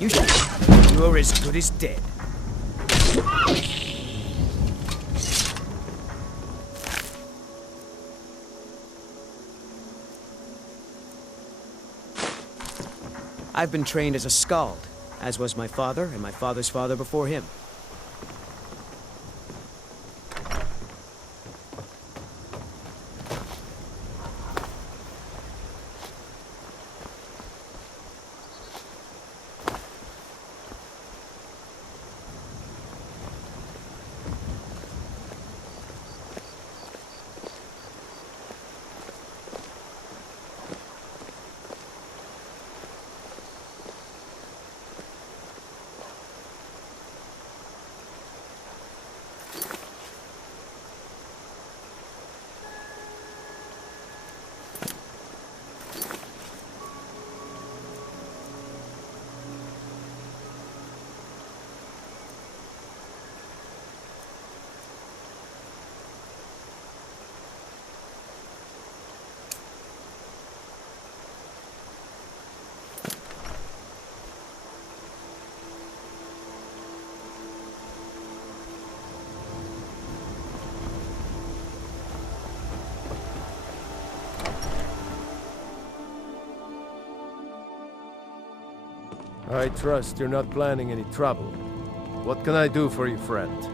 You should. You're as good as dead. I've been trained as a skald, as was my father and my father's father before him. I trust you're not planning any trouble. What can I do for you, friend?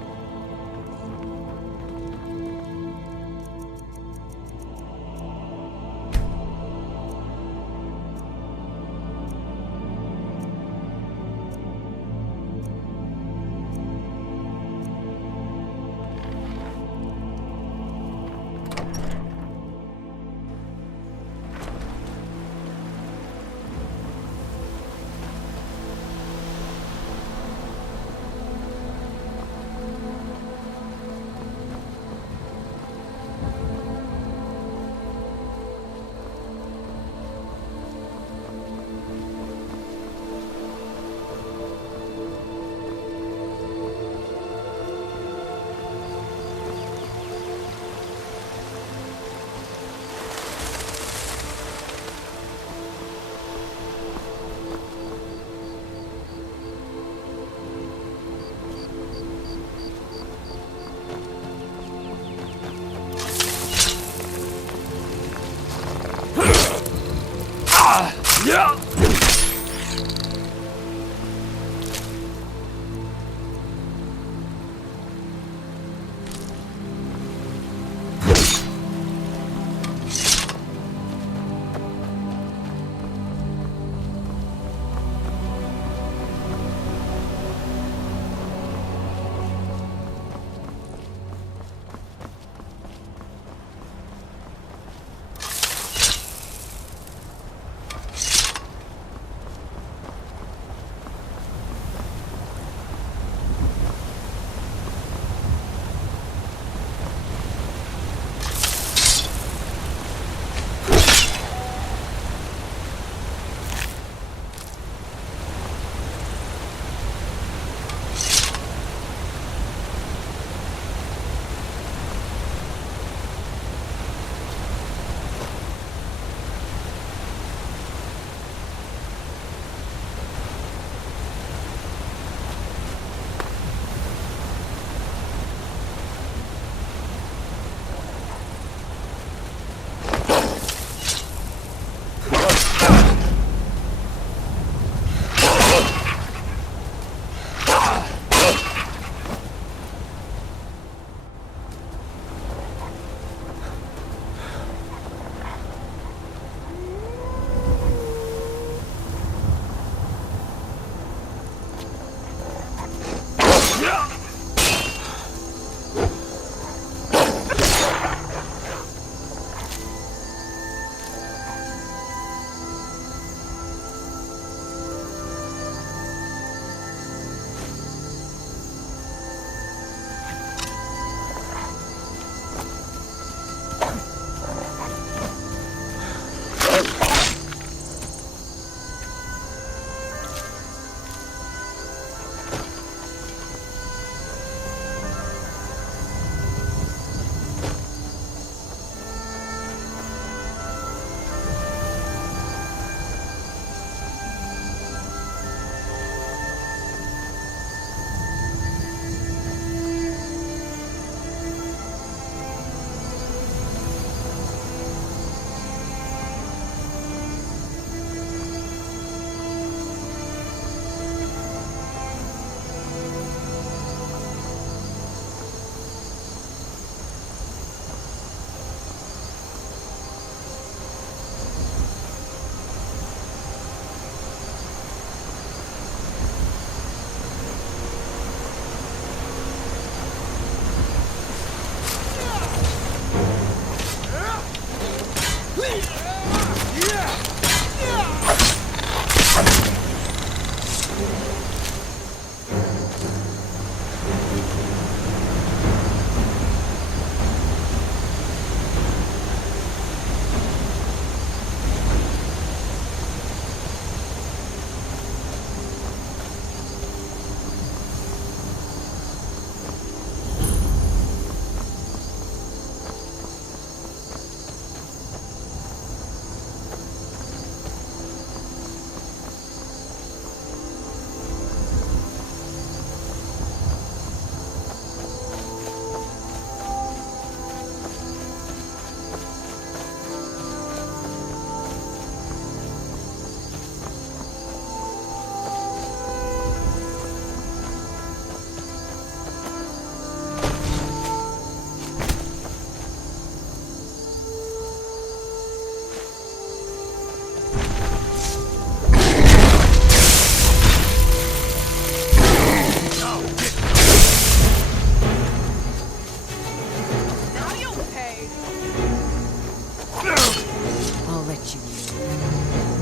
Yeah!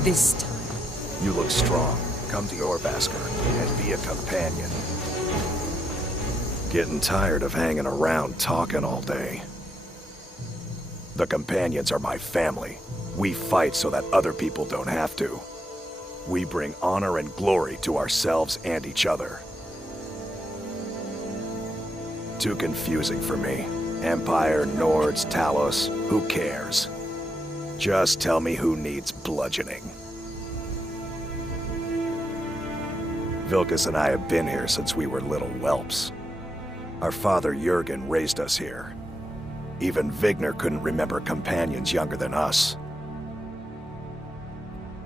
This time. You look strong. Come to your Basker and be a companion. Getting tired of hanging around talking all day. The companions are my family. We fight so that other people don't have to. We bring honor and glory to ourselves and each other. Too confusing for me. Empire, Nords, Talos, who cares? Just tell me who needs bludgeoning. Vilkas and I have been here since we were little whelps. Our father Jurgen raised us here. Even Vigner couldn't remember companions younger than us.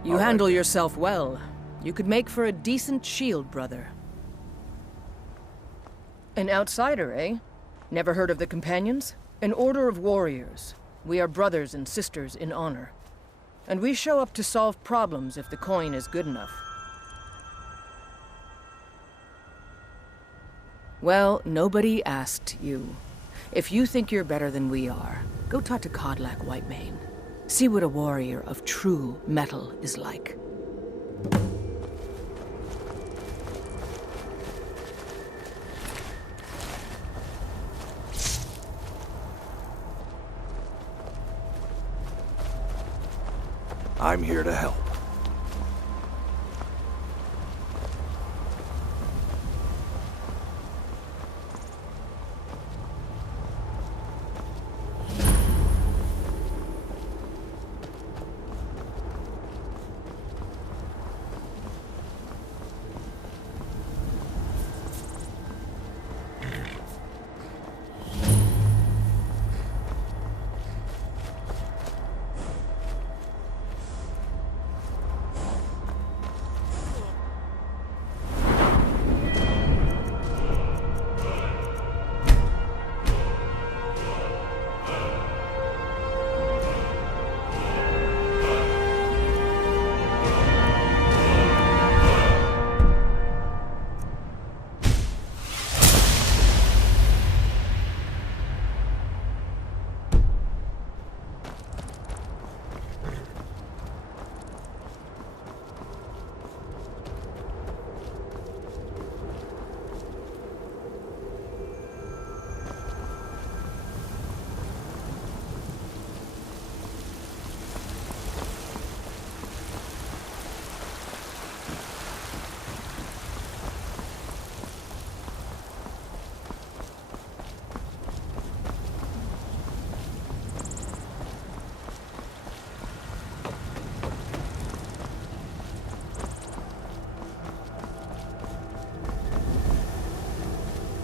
You handle yourself well. You could make for a decent shield, brother. An outsider, eh? Never heard of the Companions? An order of warriors. We are brothers and sisters in honor. And we show up to solve problems if the coin is good enough. Well, nobody asked you. If you think you're better than we are, go talk to Kodlak Whitemane. See what a warrior of true metal is like. I'm here to help.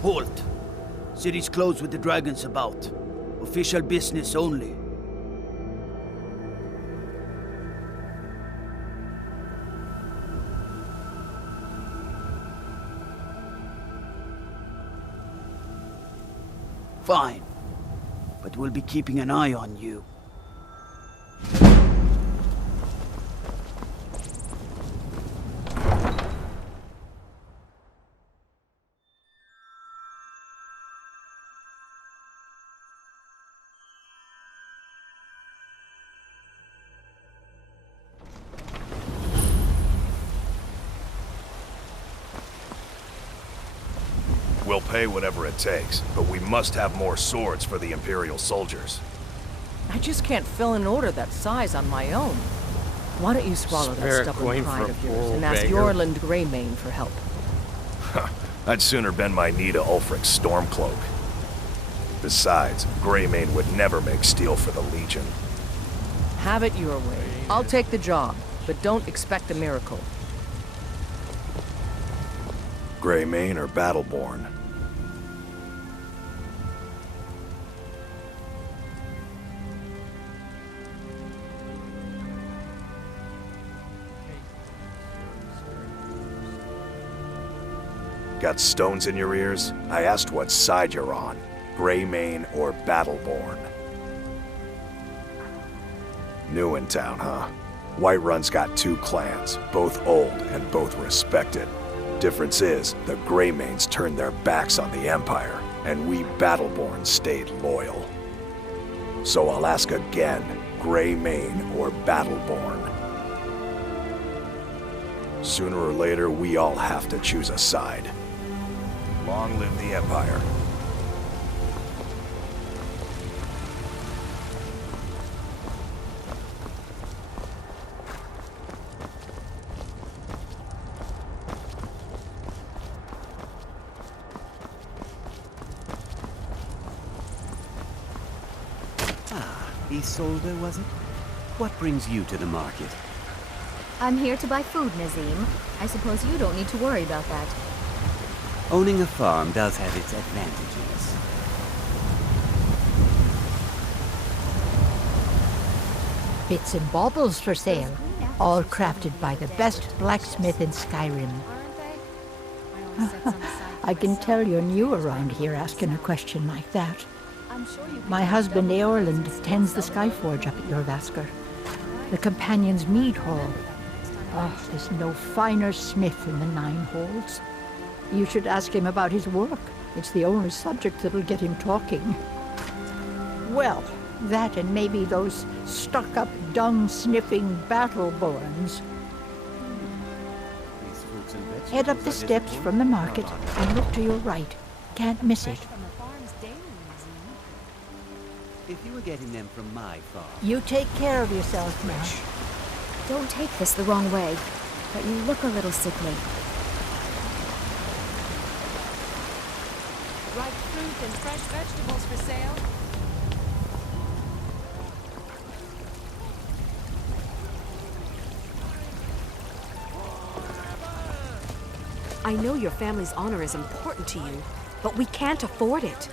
Halt! City's closed with the dragons about. Official business only. Fine. But we'll be keeping an eye on you. We'll pay whatever it takes, but we must have more swords for the Imperial soldiers. I just can't fill an order that size on my own. Why don't you swallow Spare that coin stubborn for pride a of yours poor and ask beggar. Yorland Greymane for help? I'd sooner bend my knee to Ulfric's Stormcloak. Besides, Greymane would never make steel for the Legion. Have it your way. I'll take the job, but don't expect a miracle. Greymane or Battleborn? Got stones in your ears? I asked what side you're on. Greymane or Battleborn? New in town, huh? Whiterun's got two clans, both old and both respected. Difference is, the Greymanes turned their backs on the Empire, and we Battleborn stayed loyal. So I'll ask again, Greymane or Battleborn? Sooner or later, we all have to choose a side. Long live the Empire. Isolde, was it? What brings you to the market? I'm here to buy food, Nazim. I suppose you don't need to worry about that. Owning a farm does have its advantages. Bits and baubles for sale, all crafted by the best blacksmith in Skyrim. I can tell you're new around here asking a question like that. My husband Eorland tends the Skyforge up at Jorvaskr, the Companion's Mead Hall. Oh, there's no finer smith in the Nine Halls. You should ask him about his work. It's the only subject that'll get him talking. Well, that and maybe those stuck-up, dung-sniffing battle-borns. Head up the steps from the market and look to your right. Can't miss it. If you were getting them from my farm... You take care of yourself now. Don't take this the wrong way, but you look a little sickly. Ripe fruit and fresh vegetables for sale. I know your family's honor is important to you, but we can't afford it.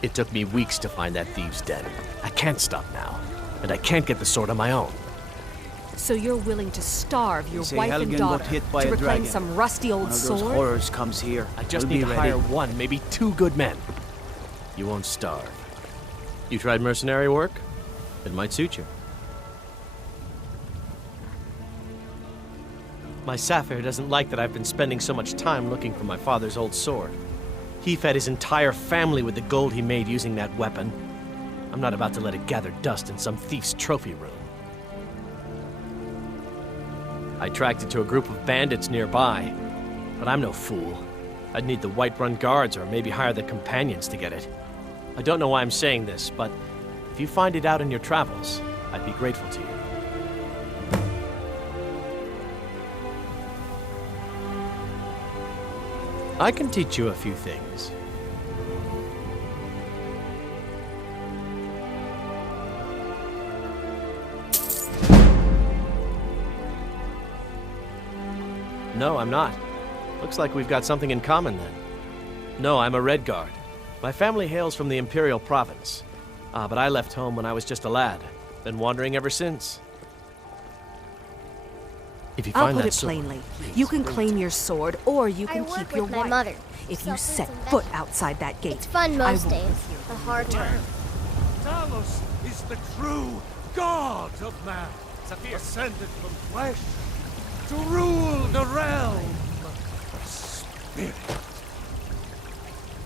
It took me weeks to find that thieves' den. I can't stop now, and I can't get the sword on my own. So you're willing to starve your Say wife Helgen and got daughter hit by to a reclaim dragon. some rusty old One of those sword? horrors comes here. I just We'll need be to ready. hire one, maybe two good men. You won't starve. You tried mercenary work? It might suit you. My Sapphire doesn't like that I've been spending so much time looking for my father's old sword. He fed his entire family with the gold he made using that weapon. I'm not about to let it gather dust in some thief's trophy room. I tracked it to a group of bandits nearby, but I'm no fool. I'd need the Whiterun guards or maybe hire the companions to get it. I don't know why I'm saying this, but if you find it out in your travels, I'd be grateful to you. I can teach you a few things. No, I'm not. Looks like we've got something in common then. No, I'm a Red Guard. My family hails from the Imperial Province. But I left home when I was just a lad. Been wandering ever since. If you I'll find put that it sword, plainly. please You can bring it claim to your sword, or you can I keep work your with my wife. mother. If you Self set fruits and foot vegetables. outside that gate, It's fun I most won't days. be here. The hard time. Talos is the true god of man, ascended from flesh to rule the realm. Spirit.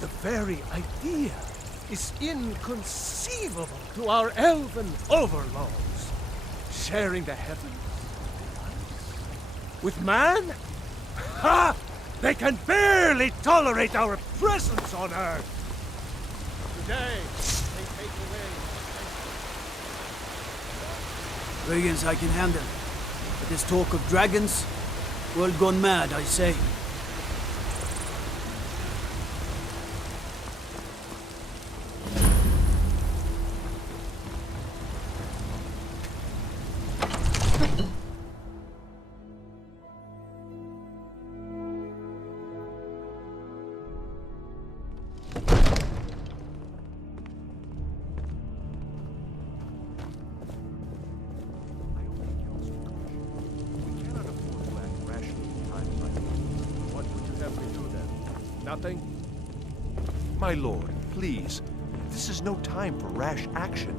The very idea is inconceivable to our elven overlords. Sharing the heavens with man? Ha! They can barely tolerate our presence on Earth. Today, they take away. Dragons I can handle. But this talk of dragons, world gone mad, I say. We cannot afford to act rashly in times like these. What would you have me do then? Nothing? My lord, please. This is no time for rash action.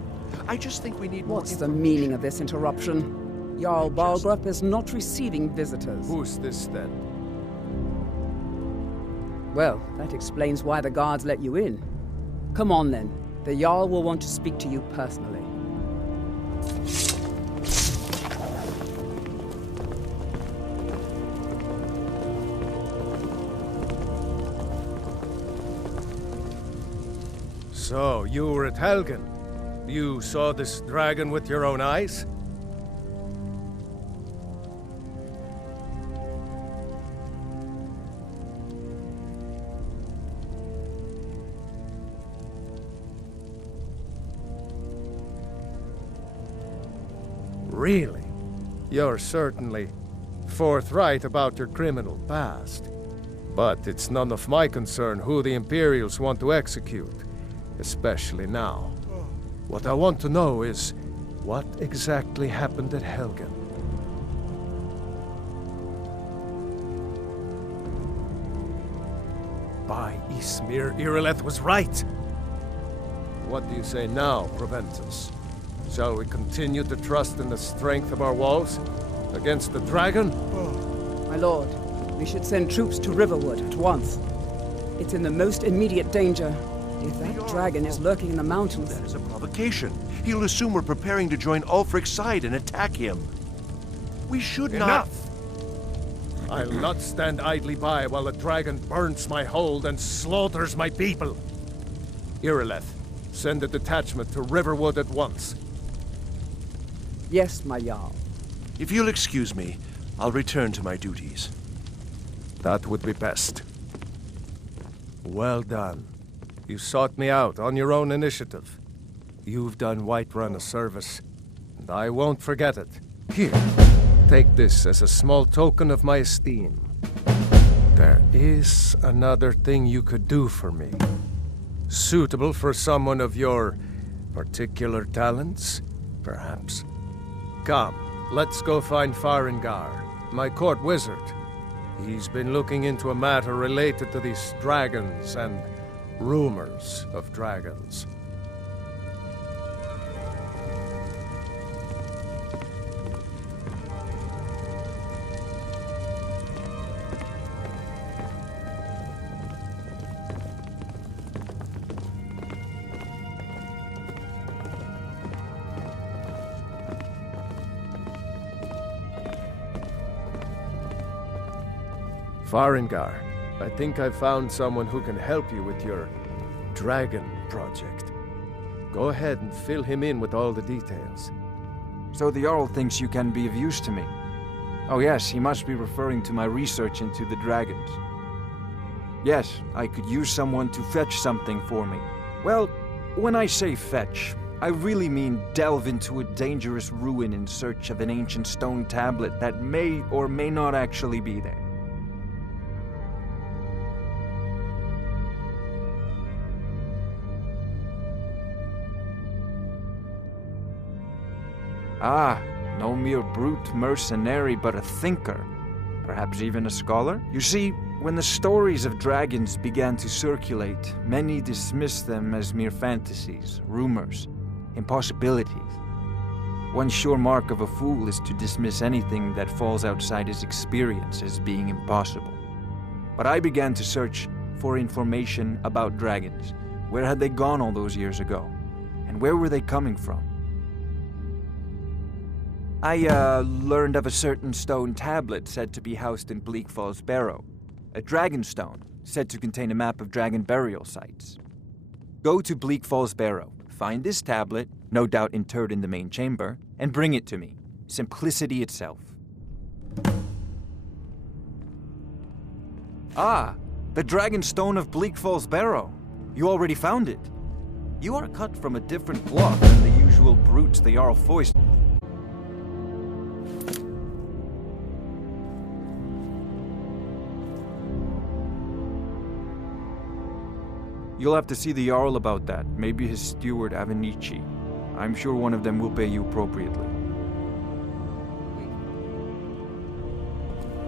I just think we need more What's the meaning of this interruption? Jarl Balgrup is not receiving visitors. Who's this then? Well, that explains why the guards let you in. Come on then. The Jarl will want to speak to you personally. So, you were at Helgen. You saw this dragon with your own eyes? Really? You're certainly forthright about your criminal past. But it's none of my concern who the Imperials want to execute, especially now. What I want to know is, what exactly happened at Helgen? By Ysmir, Irileth was right! What do you say now, Proventus? Shall we continue to trust in the strength of our walls against the dragon? My lord, we should send troops to Riverwood at once. It's in the most immediate danger. If that dragon is lurking in the mountains... That is a provocation. He'll assume we're preparing to join Ulfric's side and attack him. We should not... Enough! I'll not stand idly by while the dragon burns my hold and slaughters my people. Irileth, send a detachment to Riverwood at once. Yes, my Jarl. If you'll excuse me, I'll return to my duties. That would be best. Well done. You sought me out on your own initiative. You've done Whiterun a service, and I won't forget it. Here, take this as a small token of my esteem. There is another thing you could do for me. Suitable for someone of your particular talents, perhaps. Come, let's go find Farengar, my court wizard. He's been looking into a matter related to these dragons and rumors of dragons. Farengar, I think I found someone who can help you with your dragon project. Go ahead and fill him in with all the details. So the Jarl thinks you can be of use to me. Oh yes, he must be referring to my research into the dragons. Yes, I could use someone to fetch something for me. Well, when I say fetch, I really mean delve into a dangerous ruin in search of an ancient stone tablet that may or may not actually be there. Ah, no mere brute mercenary, but a thinker. Perhaps even a scholar? You see, when the stories of dragons began to circulate, many dismissed them as mere fantasies, rumors, impossibilities. One sure mark of a fool is to dismiss anything that falls outside his experience as being impossible. But I began to search for information about dragons. Where had they gone all those years ago? And where were they coming from? I learned of a certain stone tablet said to be housed in Bleak Falls Barrow. A dragon stone, said to contain a map of dragon burial sites. Go to Bleak Falls Barrow, find this tablet, no doubt interred in the main chamber, and bring it to me. Simplicity itself. Ah, the dragon stone of Bleak Falls Barrow. You already found it. You are cut from a different cloth than the usual brutes the Jarl foist. You'll have to see the Jarl about that, maybe his steward Avenici. I'm sure one of them will pay you appropriately.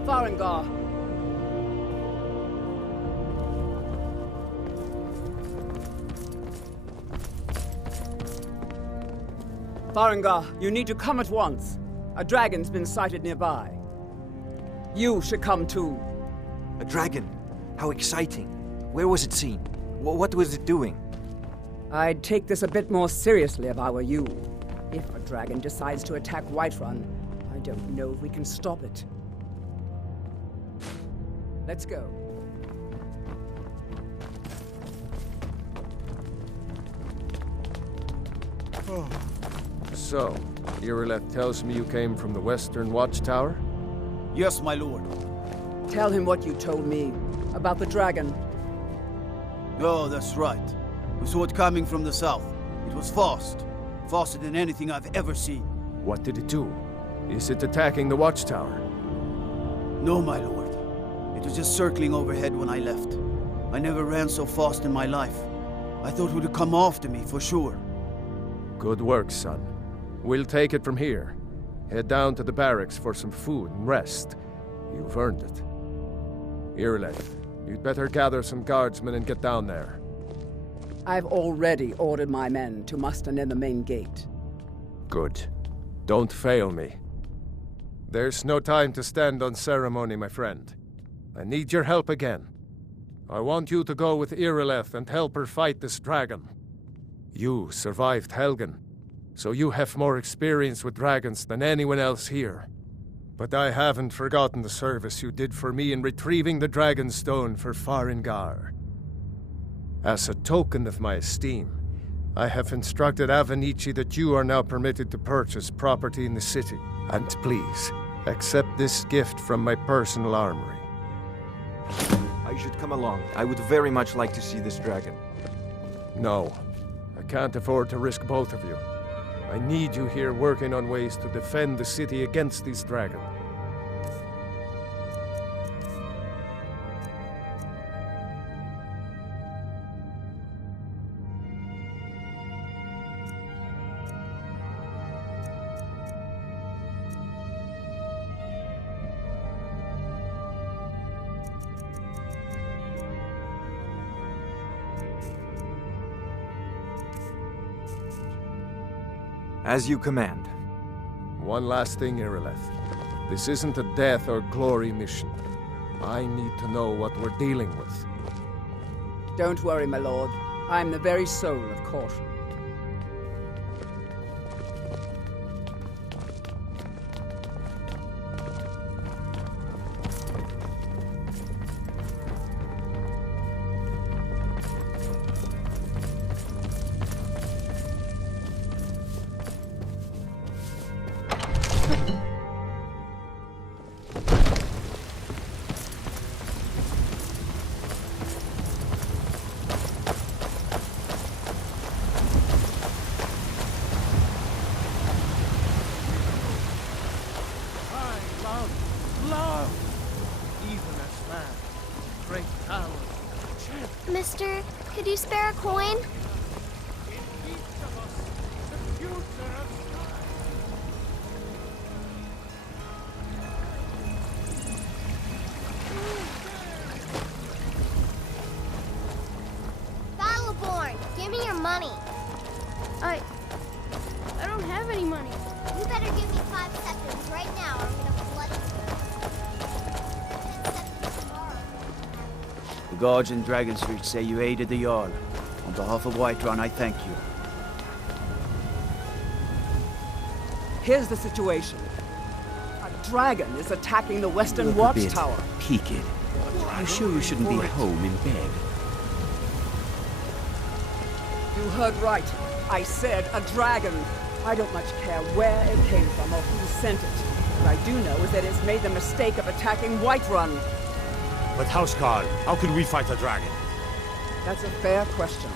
Farengar! Farengar, you need to come at once. A dragon's been sighted nearby. You should come too. A dragon? How exciting. Where was it seen? What was it doing? I'd take this a bit more seriously if I were you. If a dragon decides to attack Whiterun, I don't know if we can stop it. Let's go. So, Irileth tells me you came from the Western Watchtower? Yes, my lord. Tell him what you told me about the dragon. Oh, that's right. We saw it coming from the south. It was fast. Faster than anything I've ever seen. What did it do? Is it attacking the Watchtower? No, my lord. It was just circling overhead when I left. I never ran so fast in my life. I thought it would come after me, for sure. Good work, son. We'll take it from here. Head down to the barracks for some food and rest. You've earned it. Irileth, you'd better gather some guardsmen and get down there. I've already ordered my men to muster near the main gate. Good. Don't fail me. There's no time to stand on ceremony, my friend. I need your help again. I want you to go with Irileth and help her fight this dragon. You survived Helgen, so you have more experience with dragons than anyone else here. But I haven't forgotten the service you did for me in retrieving the Dragon Stone for Farengar. As a token of my esteem, I have instructed Avenici that you are now permitted to purchase property in the city. And please, accept this gift from my personal armory. I should come along. I would very much like to see this dragon. No, I can't afford to risk both of you. I need you here working on ways to defend the city against these dragons. As you command. One last thing, Irileth. This isn't a death or glory mission. I need to know what we're dealing with. Don't worry, my lord. I'm the very soul of caution. Mister, could you spare a coin? Battleborn, give me your money. I don't have any money. You better give me 5 seconds right now or I'm gonna flood it. The guards in Dragon Street say you aided the Jarl. On behalf of Whiterun, I thank you. Here's the situation. A dragon is attacking the Western Look a bit Watchtower. peaked. You sure you shouldn't be home in bed? You heard right. I said a dragon. I don't much care where it came from or who sent it. What I do know is that it's made the mistake of attacking Whiterun. But Housecarl, how could we fight a dragon? That's a fair question.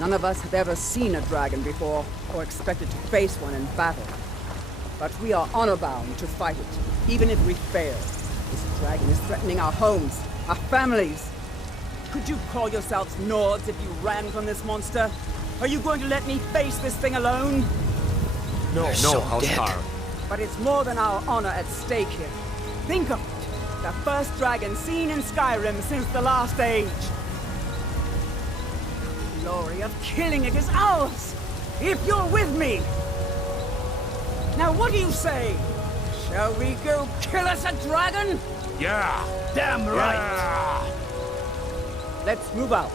None of us have ever seen a dragon before, or expected to face one in battle. But we are honor-bound to fight it, even if we fail. This dragon is threatening our homes, our families. Could you call yourselves Nords if you ran from this monster? Are you going to let me face this thing alone? No, Housecarl. But it's more than our honor at stake here. Think of it. The first dragon seen in Skyrim since the last age. The glory of killing it is ours, if you're with me. Now what do you say? Shall we go kill us a dragon? Yeah! Damn right! Yeah. Let's move out.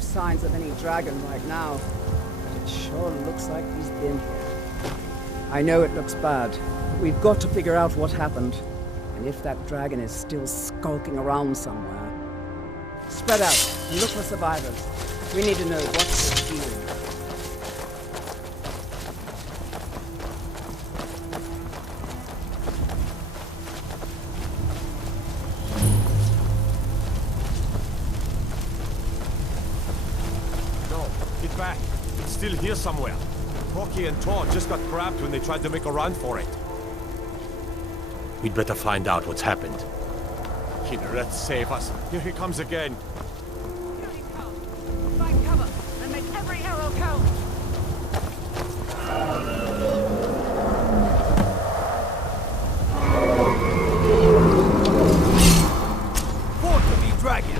no signs of any dragon right now, but it sure looks like he's been here. I know it looks bad, but we've got to figure out what happened. And if that dragon is still skulking around somewhere. Spread out and look for survivors. We need to know what's stealing. Get back. It's still here somewhere. Corky and Tor just got grabbed when they tried to make a run for it. We'd better find out what's happened. Kinneret, save us. Here he comes again. Here he comes. Find cover and make every arrow count. Born to be dragon.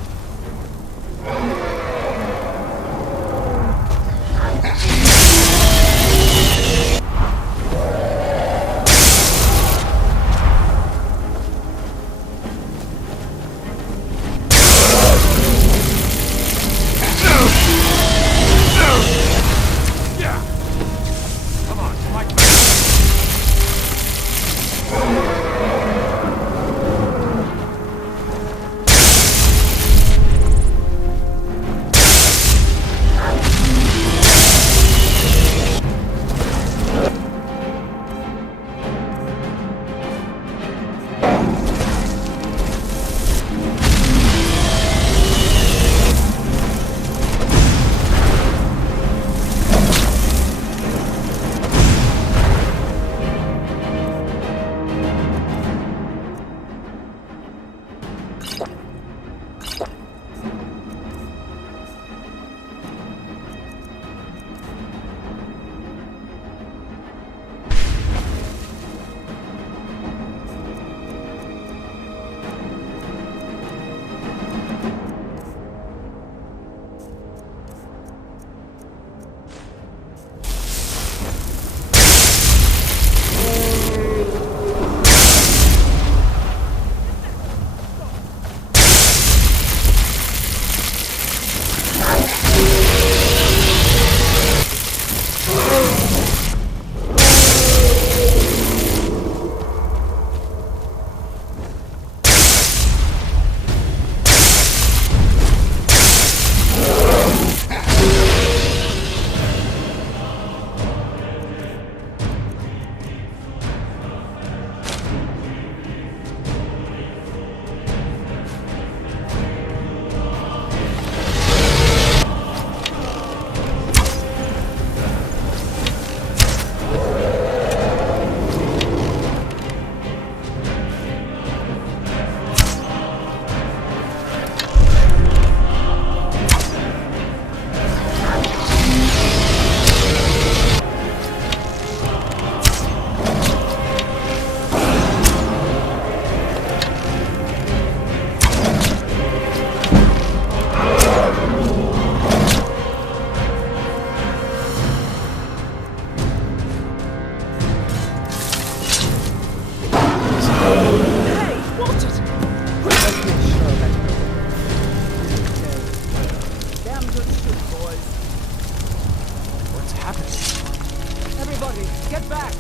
Get back!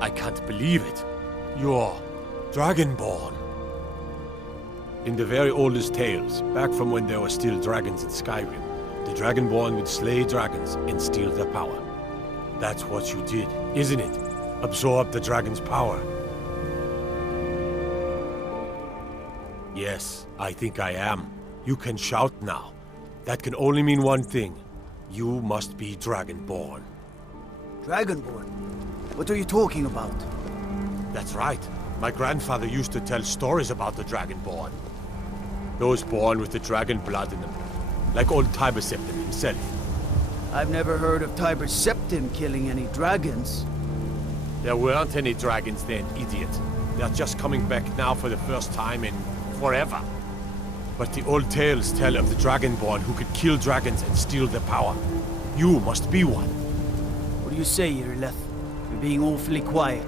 I can't believe it. You're Dragonborn. In the very oldest tales, back from when there were still dragons in Skyrim, the Dragonborn would slay dragons and steal their power. That's what you did, isn't it? Absorb the dragon's power. Yes, I think I am. You can shout now. That can only mean one thing. You must be Dragonborn. Dragonborn? What are you talking about? That's right. My grandfather used to tell stories about the Dragonborn. Those born with the dragon blood in them. Like old Tiber Septim himself. I've never heard of Tiber Septim killing any dragons. There weren't any dragons then, idiot. They're just coming back now for the first time in forever. But the old tales tell of the Dragonborn who could kill dragons and steal their power. You must be one. What do you say, Irleth? You're being awfully quiet.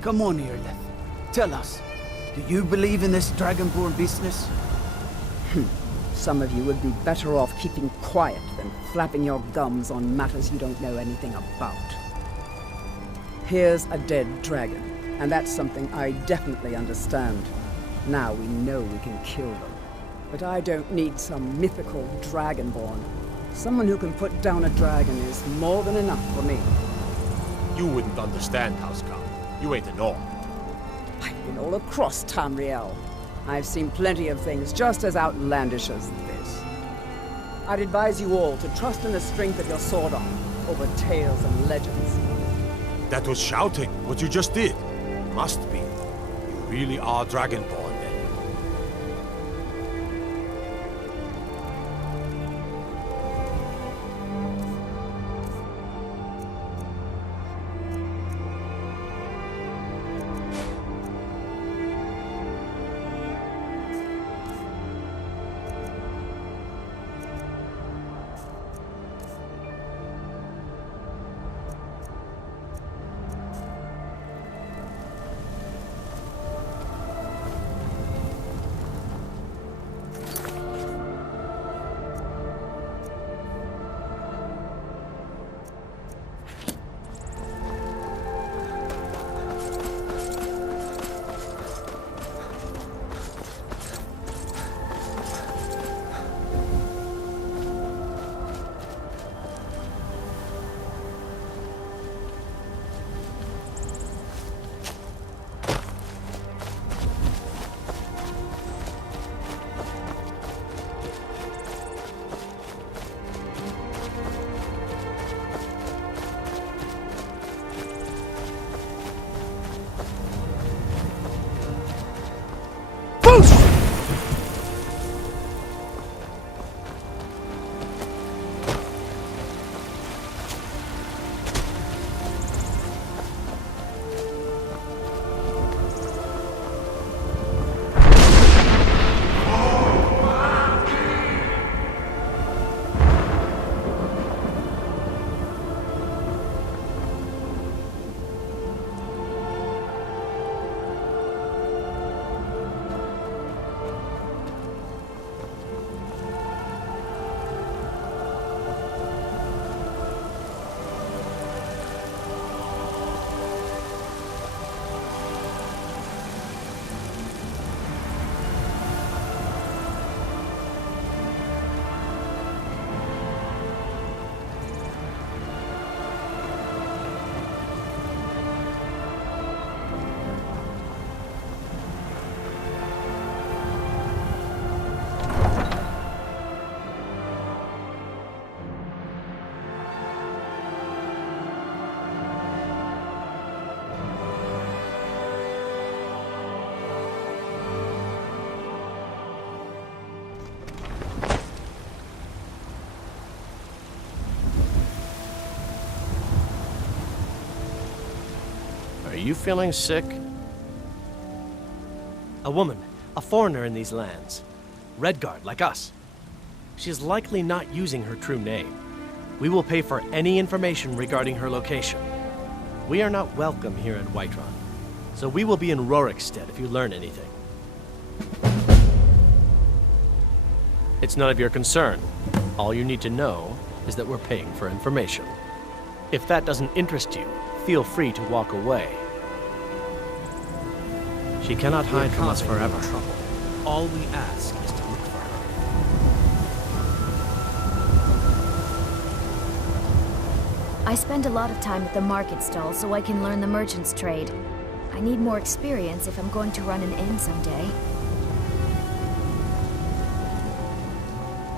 Come on, Irleth. Tell us. Do you believe in this Dragonborn business? Some of you would be better off keeping quiet than flapping your gums on matters you don't know anything about. Here's a dead dragon, and that's something I definitely understand. Now we know we can kill them. But I don't need some mythical Dragonborn. Someone who can put down a dragon is more than enough for me. You wouldn't understand, Housecarl. You ain't a Norm. I've been all across Tamriel. I've seen plenty of things just as outlandish as this. I'd advise you all to trust in the strength of your sword arm over tales and legends. That was shouting, what you just did. Must be. You really are Dragonborn. Are you feeling sick? A woman, a foreigner in these lands. Redguard, like us. She is likely not using her true name. We will pay for any information regarding her location. We are not welcome here in Whiterun, so we will be in Rorikstead if you learn anything. It's none of your concern. All you need to know is that we're paying for information. If that doesn't interest you, feel free to walk away. She cannot hide from us forever. All we ask is to look for her. I spend a lot of time at the market stall so I can learn the merchant's trade. I need more experience if I'm going to run an inn someday.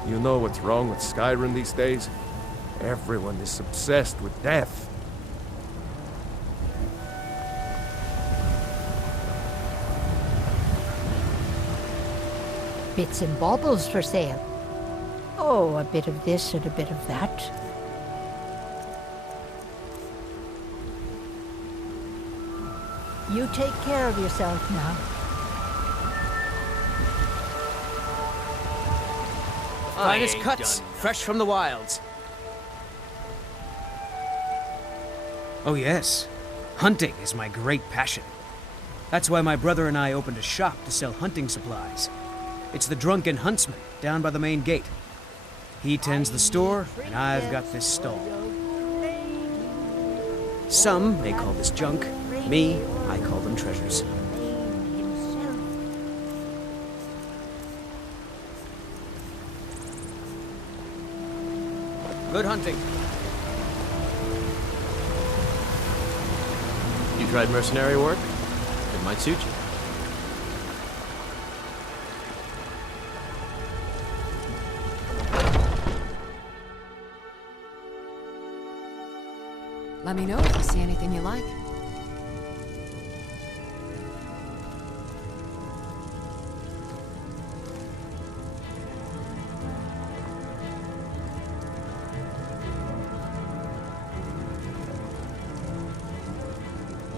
You know what's wrong with Skyrim these days? Everyone is obsessed with death. Bits and baubles for sale. Oh, a bit of this and a bit of that. You take care of yourself now. Finest cuts, fresh from the wilds. Oh yes, hunting is my great passion. That's why my brother and I opened a shop to sell hunting supplies. It's the Drunken Huntsman, down by the main gate. He tends the store, and I've got this stall. Some may call this junk. Me, I call them treasures. Good hunting. You tried mercenary work? It might suit you. Let me know if you see anything you like.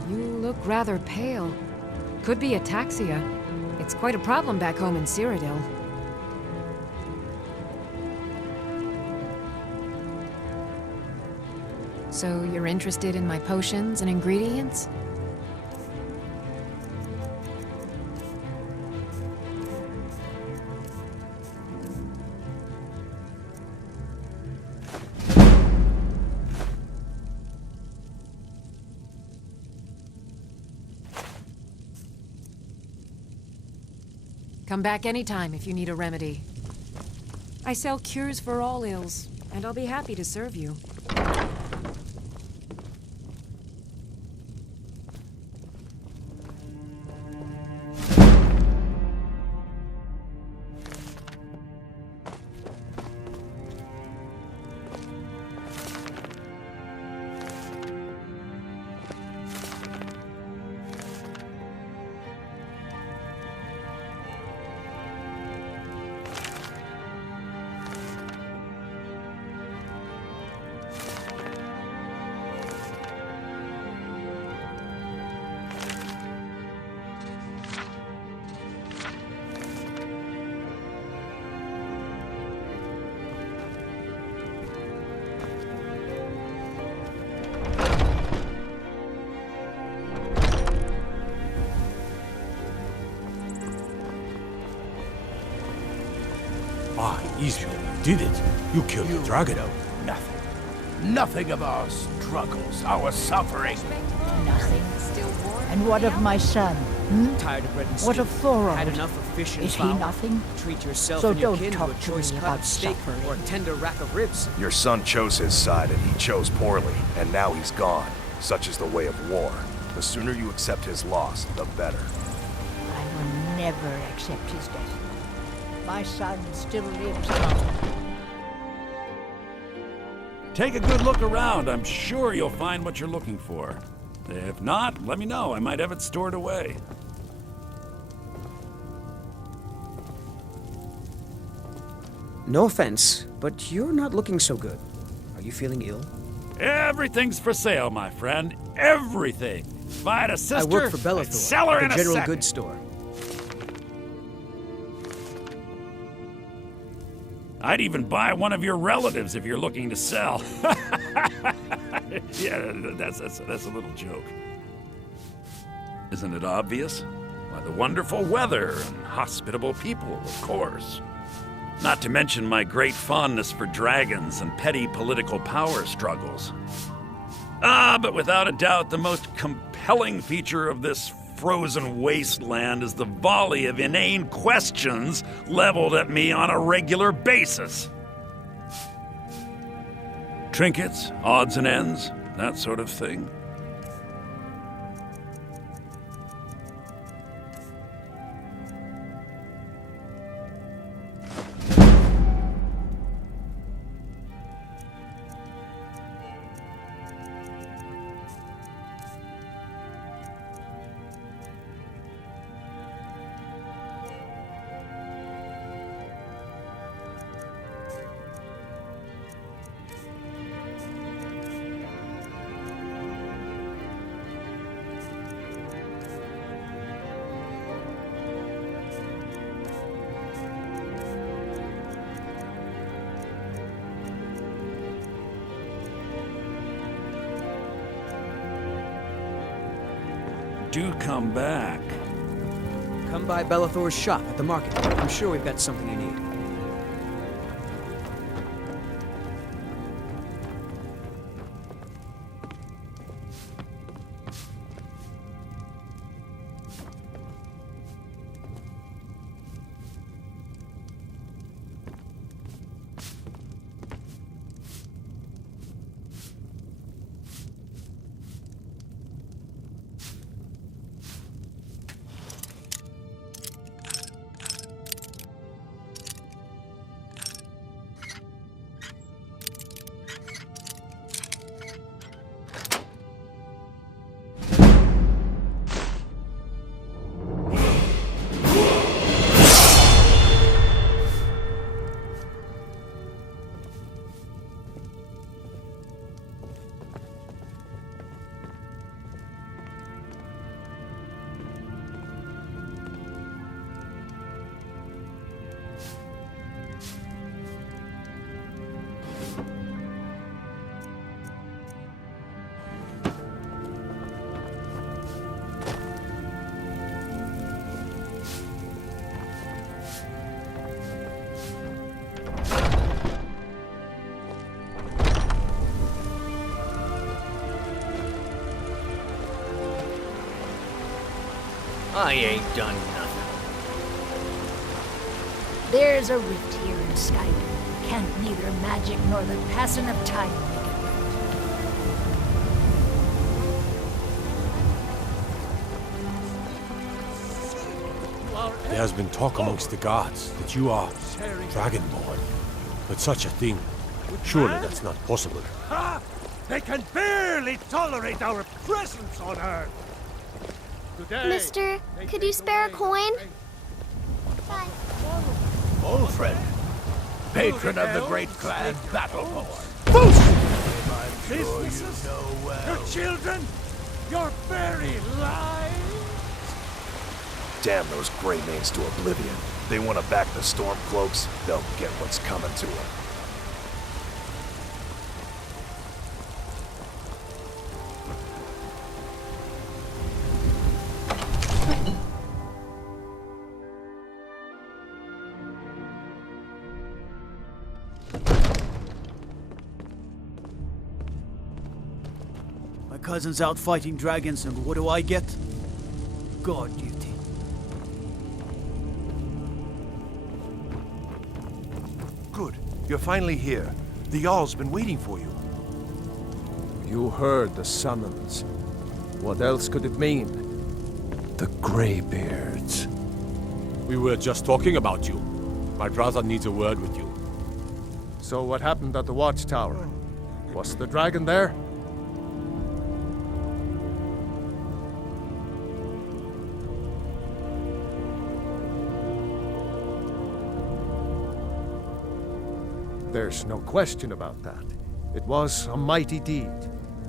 You look rather pale. Could be ataxia. It's quite a problem back home in Cyrodiil. So you're interested in my potions and ingredients? Come back anytime if you need a remedy. I sell cures for all ills, and I'll be happy to serve you. Ah, easy. You did it. You killed the dragon. Nothing. Nothing of our struggles, our suffering. Nothing. And what of my son? Tired of bread and What stew. of Thorod? Had enough of fish and Is he fowl? nothing? Treat yourself So and your don't kin to talk a to choice me cut about of steak suffering. or a tender rack of ribs. Your son chose his side and he chose poorly, and now he's gone. Such is the way of war. The sooner you accept his loss, the better. I will never accept his death. My son still lives on. Take a good look around. I'm sure you'll find what you're looking for. If not, let me know. I might have it stored away. No offense, but you're not looking so good. Are you feeling ill? Everything's for sale, my friend. Everything. If I had a sister, I work for I'd Bellathor, sell her at in the a general second. goods store. I'd even buy one of your relatives if you're looking to sell. Yeah, that's a little joke. Isn't it obvious? Why, the wonderful weather and hospitable people, of course. Not to mention my great fondness for dragons and petty political power struggles. But without a doubt, the most compelling feature of this frozen wasteland as the volley of inane questions leveled at me on a regular basis. Trinkets, odds and ends, that sort of thing. Do come back. Come by Bellathor's shop at the market. I'm sure we've got something you need. I ain't done nothing. There's a rift here in Skyrim. Can't neither magic nor the passing of time make it right. There has been talk amongst the gods that you are Dragonborn. But such a thing, surely that's not possible. Ha! They can barely tolerate our presence on Earth! Today, Mister, could you spare a coin? Old friend, patron of the great clan Battleborn. Businesses, your children, your very lives. Damn those gray manes to oblivion. They want to back the Stormcloaks, they'll get what's coming to them. My cousin's out fighting dragons, and what do I get? Guard duty. Good. You're finally here. The Jarl's been waiting for you. You heard the summons. What else could it mean? The Greybeards. We were just talking about you. My brother needs a word with you. So what happened at the watchtower? Was the dragon there? There's no question about that. It was a mighty deed.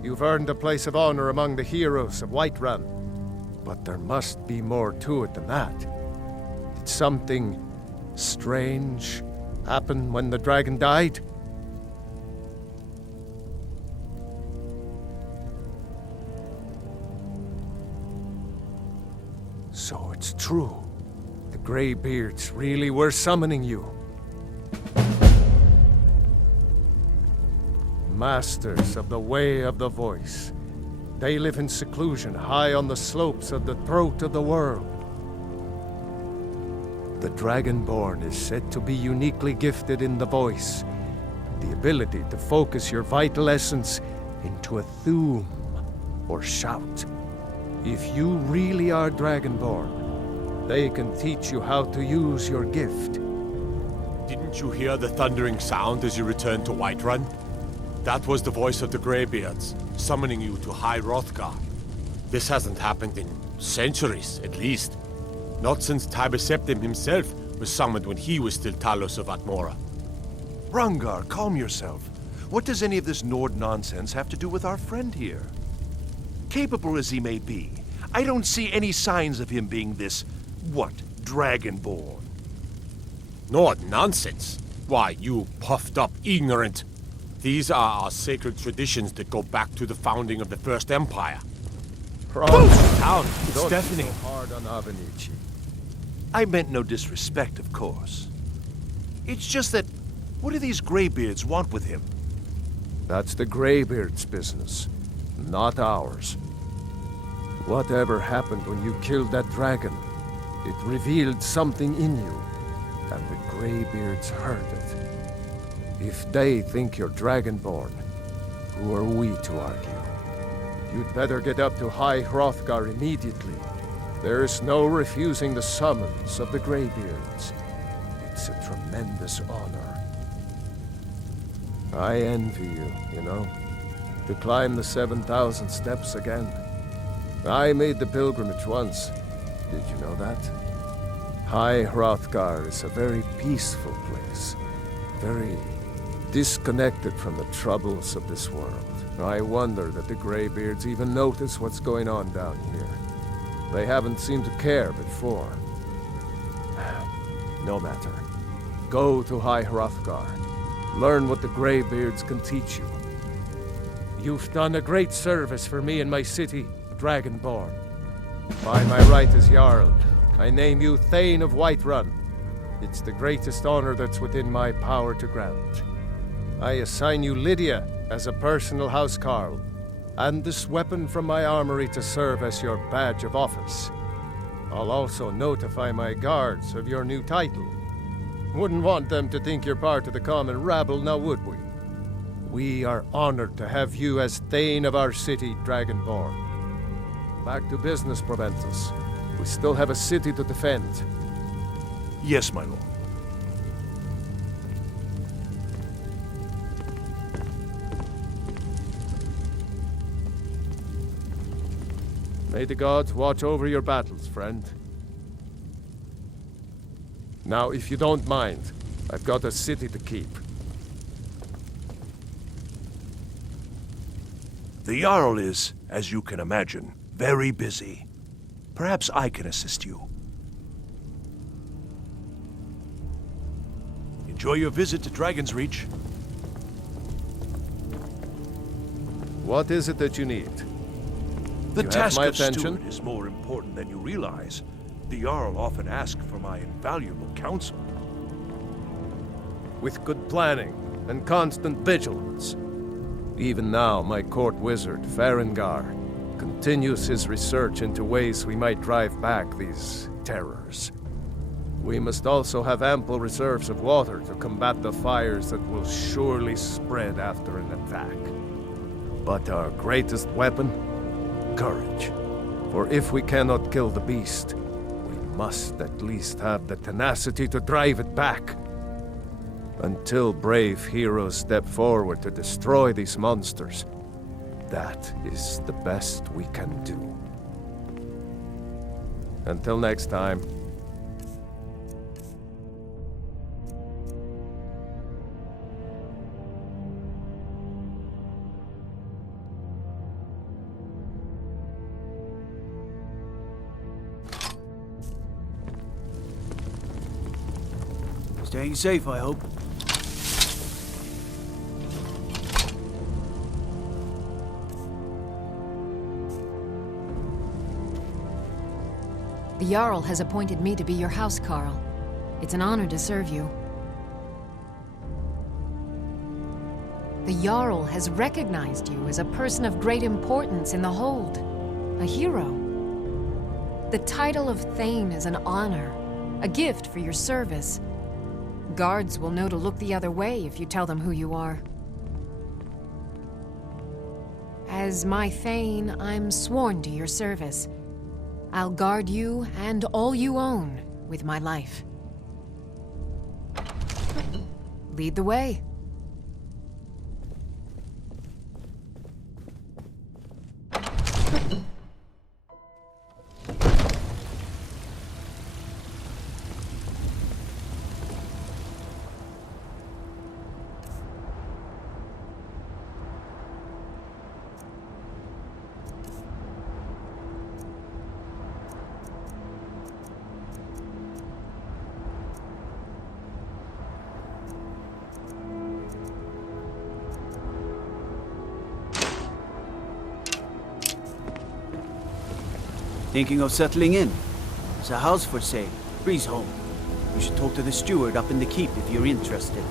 You've earned a place of honor among the heroes of Whiterun. But there must be more to it than that. Did something strange happen when the dragon died? So it's true. The Greybeards really were summoning you. Masters of the Way of the Voice. They live in seclusion, high on the slopes of the throat of the world. The Dragonborn is said to be uniquely gifted in the voice, the ability to focus your vital essence into a thum, or shout. If you really are Dragonborn, they can teach you how to use your gift. Didn't you hear the thundering sound as you returned to Whiterun? That was the voice of the Greybeards, summoning you to High Hrothgar. This hasn't happened in centuries, at least. Not since Tiber Septim himself was summoned when he was still Talos of Atmora. Rungar, calm yourself. What does any of this Nord nonsense have to do with our friend here? Capable as he may be, I don't see any signs of him being this, Dragonborn? Nord nonsense? Why, you puffed up ignorant. These are our sacred traditions that go back to the founding of the First Empire. Town, it's deafening. So hard on Avenici. I meant no disrespect, of course. It's just that, what do these Greybeards want with him? That's the Greybeards' business, not ours. Whatever happened when you killed that dragon, it revealed something in you, and the Greybeards heard it. If they think you're Dragonborn, who are we to argue? You'd better get up to High Hrothgar immediately. There's no refusing the summons of the Greybeards. It's a tremendous honor. I envy you know? To climb the 7,000 steps again. I made the pilgrimage once. Did you know that? High Hrothgar is a very peaceful place. Very disconnected from the troubles of this world. I wonder that the Greybeards even notice what's going on down here. They haven't seemed to care before. No matter. Go to High Hrothgar. Learn what the Greybeards can teach you. You've done a great service for me and my city, Dragonborn. By my right as Jarl, I name you Thane of Whiterun. It's the greatest honor that's within my power to grant. I assign you Lydia as a personal housecarl, and this weapon from my armory to serve as your badge of office. I'll also notify my guards of your new title. Wouldn't want them to think you're part of the common rabble, now would we? We are honored to have you as Thane of our city, Dragonborn. Back to business, Proventus. We still have a city to defend. Yes, my lord. May the gods watch over your battles, friend. Now, if you don't mind, I've got a city to keep. The Jarl is, as you can imagine, very busy. Perhaps I can assist you. Enjoy your visit to Dragon's Reach. What is it that you need? The You have task my of attention? steward is more important than you realize. The Jarl often asks for my invaluable counsel. With good planning and constant vigilance. Even now, my court wizard, Farengar, continues his research into ways we might drive back these terrors. We must also have ample reserves of water to combat the fires that will surely spread after an attack. But our greatest weapon? Courage. For if we cannot kill the beast, we must at least have the tenacity to drive it back. Until brave heroes step forward to destroy these monsters, that is the best we can do. Until next time. Staying safe, I hope. The Jarl has appointed me to be your housecarl. It's an honor to serve you. The Jarl has recognized you as a person of great importance in the Hold. A hero. The title of Thane is an honor, a gift for your service. Guards will know to look the other way if you tell them who you are. As my Thane, I'm sworn to your service. I'll guard you and all you own with my life. Lead the way. Thinking of settling in? There's a house for sale. Breeze home. You should talk to the steward up in the keep if you're interested.